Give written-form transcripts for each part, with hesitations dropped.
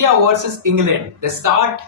India versus England, the start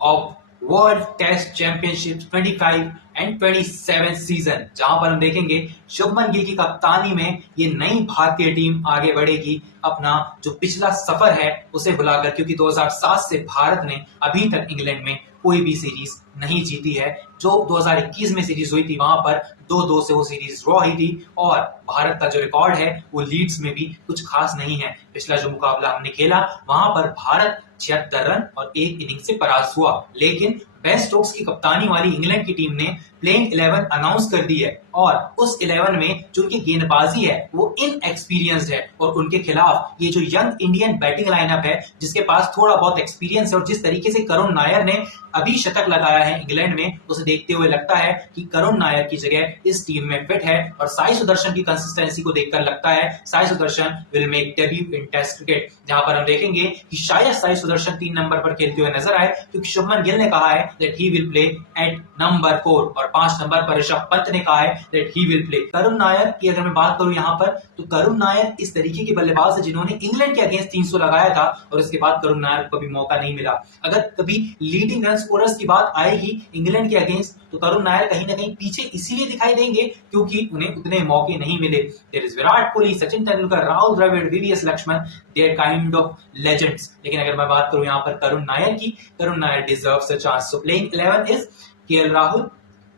of world test championship 25 and 27 season, जहां पर हम देखेंगे शुभमन गिल की कप्तानी में ये नई भारतीय टीम आगे बढ़ेगी अपना जो पिछला सफर है उसे भुलाकर, क्योंकि 2007 से भारत ने अभी तक इंग्लैंड में कोई भी सीरीज नहीं जीती है। जो 2021 में सीरीज हुई थी वहां पर 2-2 से वो सीरीज ड्रॉ हुई थी और भारत का जो रिकॉर्ड है वो लीड्स में भी कुछ खास नहीं है। पिछला जो मुकाबला हमने खेला वहां पर भारत 76 रन और एक इनिंग से परास्त हुआ, लेकिन बेन स्टोक्स की कप्तानी वाली इंग्लैंड की टीम ने प्लेइंग 11 अनाउंस कर दी है और उस 11 में जो उनकी गेंदबाजी है वो इनएक्सपीरियंस्ड है और उनके खिलाफ ये जो यंग इंडियन बैटिंग लाइनअप है जिसके पास थोड़ा बहुत एक्सपीरियंस है और जिस तरीके से करुण नायर ने अभी शतक लगाया है इंग्लैंड में, उसे देखते हुए लगता है कि करुण नायर की जगह इस टीम में फिट है और साई सुदर्शन की कंसिस्टेंसी को देखकर लगता है Sai Sudharsan will make debut in test cricket, जहां पर हम देखेंगे कि शायद साई सुदर्शन 3 नंबर पर खेलते हुए नजर आए, क्योंकि शुभमन गिल ने कहा है that he will play at number 4 और 5 नंबर पर ऋषभ पंत ने कहा है दैट ही विल प्ले। करुण नायर की अगर मैं बात करूं यहाँ पर, तो करुण नायर इस तरीके के बल्लेबाज है जिन्होंने इंग्लैंड के अगेंस्ट 300 लगाया था और उसके बाद करुण नायर को कभी मौका नहीं मिला। अगर कभी लीडिंग रन स्कोरर्स की बात आएगी इंग्लैंड के अगेंस्ट तो करुण नायर कहीं ना कहीं पीछे इसीलिए दिखाई देंगे क्योंकि उन्हें उतने मौके नहीं मिले। There is Virat Kohli, Sachin Tendulkar, Rahul Dravid, VVS Laxman, they are kind of legends. लेकिन अगर मैं बात करूं यहाँ पर करुण नायर की, Karun Nair deserves a chance. So playing 11 is KL Rahul,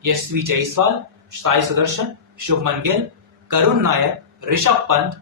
Yashasvi Jaiswal, Sai Sudharsan, Shubman Gill, Karun Nair, Rishabh Pant,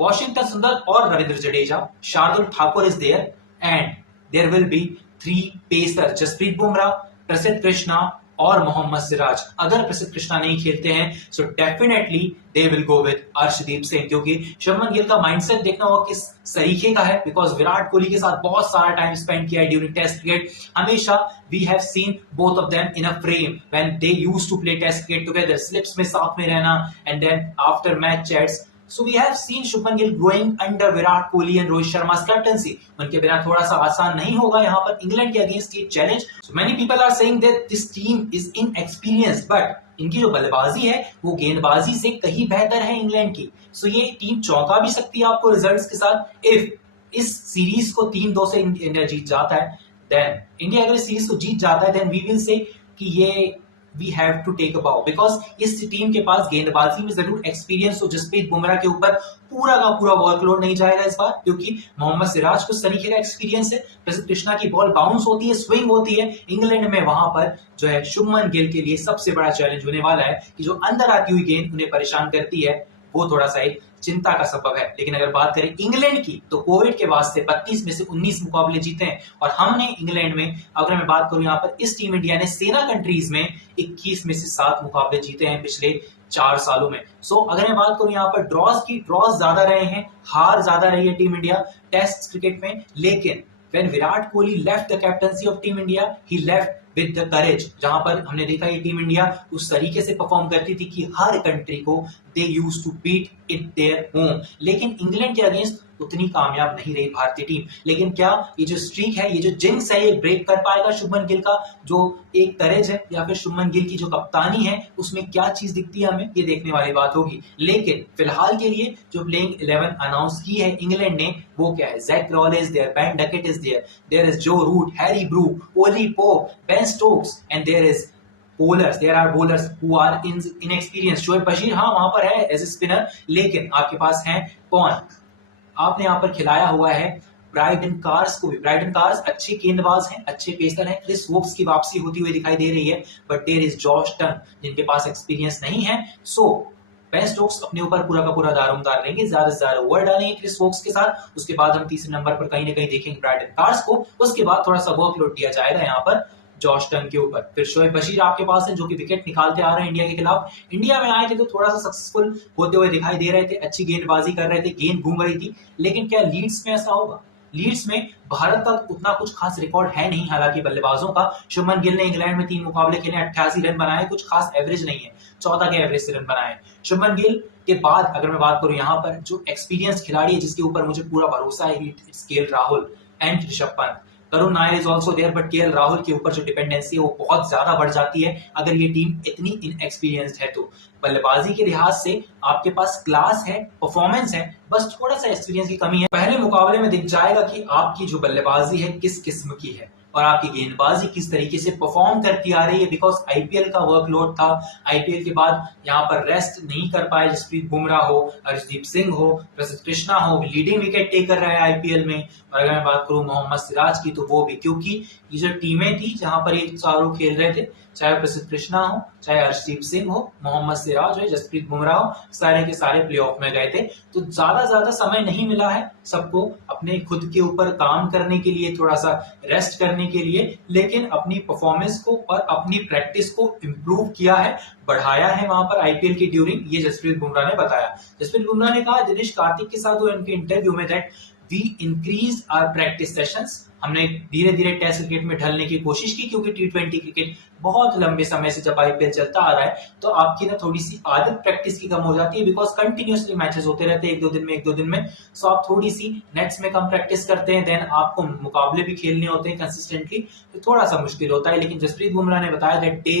Washington Sundar और Ravindra Jadeja, Shardul Thakur is there and there will be 3 pacer Jasprit Bumrah, Prasidh Krishna और मोहम्मद सिराज। अगर प्रसिद्ध कृष्णा नहीं खेलते हैं so definitely they will go with Arshdeep Singh, क्योंकि शुभमन गिल का माइंडसेट देखना होगा किस तरीके का है, बिकॉज विराट कोहली के साथ बहुत सारा टाइम स्पेंड किया है ड्यूरिंग टेस्ट क्रिकेट। हमेशा we have seen both of them in a frame when they used to play test cricket together, slips में साथ में रहना and then after match chats. So we have seen Shubman Gill growing under Virat Kohli and Rohit Sharma's captaincy. उनके बिना थोड़ा सा आसान नहीं होगा यहाँ पर इंग्लैंड के अगेंस्ट ये challenge. So many people are saying that this team is inexperienced, but इनकी जो बल्लेबाजी है वो गेंदबाजी से कहीं बेहतर है इंग्लैंड की। So ये टीम चौंका भी सकती है आपको रिजल्ट्स के साथ। इफ इस सीरीज को 3-2 से इंडिया जीत जाता है, देन इंडिया अगर इस सीरीज को जीत जाता है, देन वी विल से कि ये we have to take a bow, because इस टीम के पास गेंदबाजी में जरूर एक्सपीरियंस हो। जसप्रीत बुमराह के ऊपर पूरा का पूरा वर्कलोड नहीं जाएगा इस बार, क्योंकि मोहम्मद सिराज को तरीके का एक्सपीरियंस है। प्रसिद्ध कृष्णा की बॉल बाउंस होती है, स्विंग होती है इंग्लैंड में, वहां पर जो है शुभमन गिल के लिए सबसे बड़ा चैलेंज होने वाला है कि जो अंदर आती हुई गेंद उन्हें परेशान करती है वो थोड़ा सा एक चिंता का सबब है। लेकिन अगर बात करें इंग्लैंड की तो कोविड के बाद से 32 में से 19 मुकाबले जीते हैं और हमने इंग्लैंड में, अगर मैं बात करूं यहाँ पर इस टीम इंडिया ने सेना कंट्रीज में 21 में से 7 मुकाबले जीते हैं पिछले 4 सालों में। सो अगर मैं बात करूं यहाँ पर ड्रॉज की, ड्रॉज ज्यादा रहे हैं, हार ज्यादा रही है टीम इंडिया टेस्ट क्रिकेट में। लेकिन when Virat Kohli left the captaincy of Team India, he left with the courage, जहां पर हमने देखा ये टीम इंडिया उस तरीके से परफॉर्म करती थी कि हर कंट्री को they used to beat it their home। लेकिन इंग्लैंड के अगेंस्ट उतनी कामयाब नहीं रही भारतीय टीम। लेकिन क्या ये जो स्ट्रीक है, ये जो जिंक्स है, ये ब्रेक कर पाएगा शुभमन गिल का जो एक करेज है, या फिर शुभमन गिल की जो कप्तानी है उसमें क्या चीज दिखती है हमें, ये देखने वाली बात होगी। लेकिन फिलहाल के लिए जो प्लेइंग 11 अनाउंस की है इंग्लैंड ने वो क्या है, Zak Crawley is there, Ben Duckett is there, there is Joe Root, Harry Brook, Ollie Pope, Ben Stokes and there is bowlers, there are bowlers who are inexperienced। Shoaib Bashir हाँ वहां पर है एज ए स्पिनर, लेकिन आपके पास है कौन, आपने यहाँ पर खिलाया हुआ है ब्राइडन कार्स को भी। ब्राइडन कार्स अच्छे गेंदबाज हैं, अच्छे पेसर हैं। क्रिस वोक्स की वापसी होती हुई दिखाई दे रही है, but there is Josh Tongue जिनके पास एक्सपीरियंस नहीं है। सो बेन स्टोक्स अपने ऊपर पूरा का पूरा दारोमदार लेंगे, ज्यादा से ज्यादा ओवर डालेंगे क्रिस वोक्स के साथ। उसके बाद हम तीसरे नंबर पर कहीं ना कहीं देखेंगे ब्राइडन कार्स को। उसके बाद थोड़ा सा वर्कलोड दिया जाएगा यहाँ पर जॉश टन के ऊपर। फिर शोएब बशीर आपके पास है जो कि विकेट निकालते आ रहे हैं इंडिया के खिलाफ। इंडिया में आए थे तो थोड़ा सा सक्सेसफुल होते हुए दिखाई दे रहे थे, अच्छी गेंदबाजी कर रहे थे, गेंद घूम रही थी। लेकिन क्या लीड्स में ऐसा होगा? लीड्स में भारत का उतना कुछ खास रिकॉर्ड है नहीं हालांकि बल्लेबाजों का। शुभमन गिल ने इंग्लैंड में 3 मुकाबले खेले, 88 रन बनाए, कुछ खास एवरेज नहीं है, 14 के एवरेज से रन बनाए। शुभमन गिल के बाद अगर मैं बात करूं यहाँ पर जो एक्सपीरियंस खिलाड़ी है जिसके ऊपर मुझे पूरा भरोसा है, it's KL Rahul and Rishabh Pant. Karun Nair is also there, but KL Rahul के ऊपर जो डिपेंडेंसी है वो बहुत ज्यादा बढ़ जाती है अगर ये टीम इतनी इनएक्सपीरियंस्ड है तो। बल्लेबाजी के लिहाज से आपके पास क्लास है, परफॉर्मेंस है, बस थोड़ा सा एक्सपीरियंस की कमी है। पहले मुकाबले में दिख जाएगा कि आपकी जो बल्लेबाजी है किस किस्म की है और आपकी गेंदबाजी किस तरीके से परफॉर्म करती आ रही है, बिकॉज आईपीएल का वर्कलोड था। आईपीएल के बाद यहाँ पर रेस्ट नहीं कर पाए जसप्रीत बुमराह हो, अर्शदीप सिंह हो, प्रसिद्ध कृष्णा हो, लीडिंग विकेट टेकर रहे आईपीएल में। और अगर मैं बात करूं मोहम्मद सिराज की तो वो भी, क्योंकि ये जो टीमें थी जहां पर ये चारों खेल रहे थे, चाहे प्रसिद्ध कृष्णा हो, चाहे अर्शदीप सिंह हो, मोहम्मद सिराज हो, जसप्रीत बुमराह हो, सारे के सारे प्लेऑफ में गए थे। तो ज्यादा समय नहीं मिला है सबको अपने खुद के ऊपर काम करने के लिए, थोड़ा सा रेस्ट करने के लिए, लेकिन अपनी परफॉर्मेंस को और अपनी प्रैक्टिस को इम्प्रूव किया है, बढ़ाया है वहां पर आईपीएल की ड्यूरिंग। ये जसप्रीत बुमराह ने बताया। जसप्रीत बुमराह ने कहा दिनेश कार्तिक के साथ उनके इंटरव्यू में that we increase our practice sessions, हमने धीरे धीरे टेस्ट क्रिकेट में ढलने की कोशिश की, क्योंकि टी20 क्रिकेट बहुत लंबे समय से जब आईपीएल चलता आ रहा है तो आपकी ना थोड़ी सी आदत प्रैक्टिस की कम हो जाती है, बिकॉज कंटिन्यूसली मैचेस होते रहते हैं एक दो दिन में। सो आप थोड़ी सी नेट्स में कम प्रैक्टिस करते हैं, देन आपको मुकाबले भी खेलने होते हैं कंसिस्टेंटली, तो थोड़ा सा मुश्किल होता है। लेकिन जसप्रीत बुमराह ने बताया that they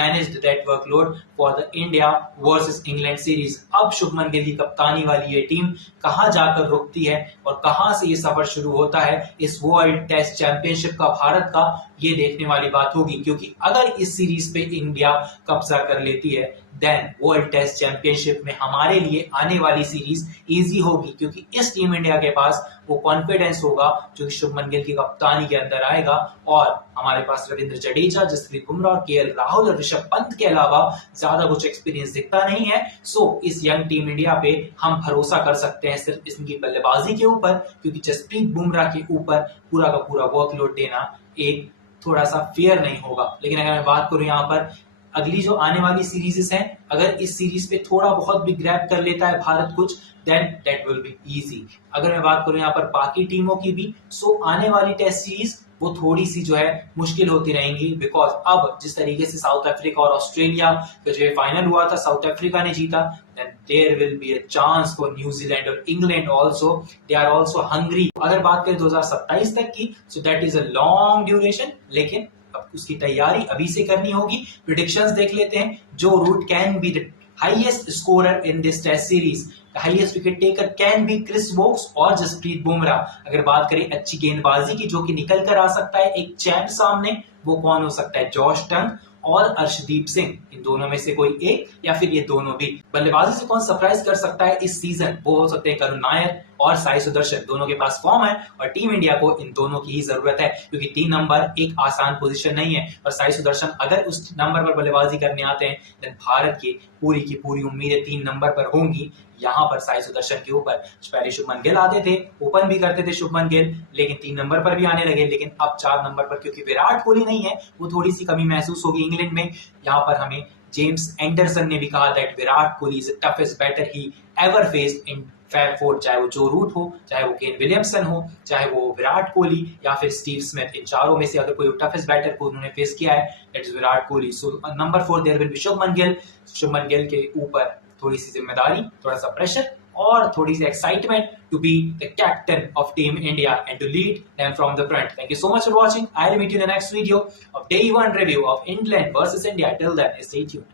managed that workload for the India versus England series. अब शुभमन गिल की कप्तानी वाली ये टीम कहां जाकर रुकती है और कहां से ये सफर शुरू होता है इस वर्ल्ड टेस्ट चैंपियनशिप का भारत का, ये देखने वाली बात होगी। क्योंकि अगर इस सीरीज पे इंडिया कब्जा कर लेती है देन वर्ल्ड टेस्ट चैंपियनशिप में हमारे लिए आने वाली सीरीज इजी होगी, क्योंकि इस टीम इंडिया के पास वो कॉन्फिडेंस होगा जो शुभमन गिल की कप्तानी के अंदर आएगा। और हमारे पास रविंद्र जडेजा, जसप्रीत बुमराह और केएल राहुल और ऋषभ पंत के अलावा ज्यादा कुछ एक्सपीरियंस दिखता नहीं है। सो इस यंग टीम इंडिया पे हम भरोसा कर सकते हैं सिर्फ इसकी बल्लेबाजी के ऊपर, क्योंकि जसप्रीत बुमराह के ऊपर पूरा का पूरा वर्कलोड देना एक थोड़ा सा फेयर नहीं होगा। लेकिन अगर मैं बात करूं यहाँ पर अगली जो आने वाली सीरीजेस हैं, अगर इस सीरीज पे थोड़ा बहुत भी ग्रैब कर लेता है भारत कुछ, then that will be easy. अगर मैं बात करूं यहाँ पर बाकी टीमों की भी, सो आने वाली टेस्ट सीरीज वो थोड़ी सी जो है मुश्किल होती रहेंगी, बिकॉज अब जिस तरीके से साउथ अफ्रीका और ऑस्ट्रेलिया का जो फाइनल हुआ था साउथ अफ्रीका ने जीता, then there will be a chance for New Zealand और England also, they are also hungry। अगर बात करें 2027 तक की, so that is a long duration, लेकिन अब उसकी तैयारी अभी से करनी होगी। प्रिडिक्शंस देख लेते हैं। Joe Root can be the highest scorer in this test series, highest wicket taker can be Chris Woakes और जसप्रीत बुमराह। अगर बात करें अच्छी गेंदबाजी की, जो कि निकल कर आ सकता है एक चैंप सामने, वो कौन हो सकता है? जॉश टंग और अर्शदीप सिंह, इन दोनों में से कोई एक या फिर ये दोनों भी। बल्लेबाजी से कौन सरप्राइज कर सकता है इस सीजन, वो हो सकते हैं करुण नायर और साई सुदर्शन। दोनों के पास फॉर्म है और टीम इंडिया को इन दोनों की ही जरूरत है, क्योंकि 3 नंबर एक आसान पोजीशन नहीं है। और साई सुदर्शन अगर उस नंबर पर बल्लेबाजी करने आते हैं, तो भारत की पूरी उम्मीदें 3 नंबर पर होंगी यहाँ पर साई सुदर्शन के ऊपर। पहले शुभमन गिल आते थे, ओपन भी करते थे शुभमन गिल, लेकिन 3 नंबर पर भी आने लगे। लेकिन अब 4 नंबर पर, क्योंकि विराट कोहली नहीं है, वो थोड़ी सी कमी महसूस होगी इंग्लैंड में। यहाँ पर हमें जेम्स एंडरसन ने भी कहा that Virat Kohli is the toughest batter he ever faced in fab 4, चाहे वो जो रूट हो, चाहे वो केन विलियमसन हो, चाहे वो विराट कोहली या फिर स्टीव स्मिथ, इन चारों में से अगर कोई टफेस्ट बैटर को उन्होंने फेस किया है, that is Virat Kohli. So number 4 there will be Shubman Gill. Shubman Gill के ऊपर थोड़ी सी जिम्मेदारी, थोड़ा सा प्रेशर और थोड़ी सी excitement to be the captain of Team India and to lead them from the front. Thank you so much for watching. I'll meet you in the next video of Day 1 review of England versus India. Till then, stay tuned.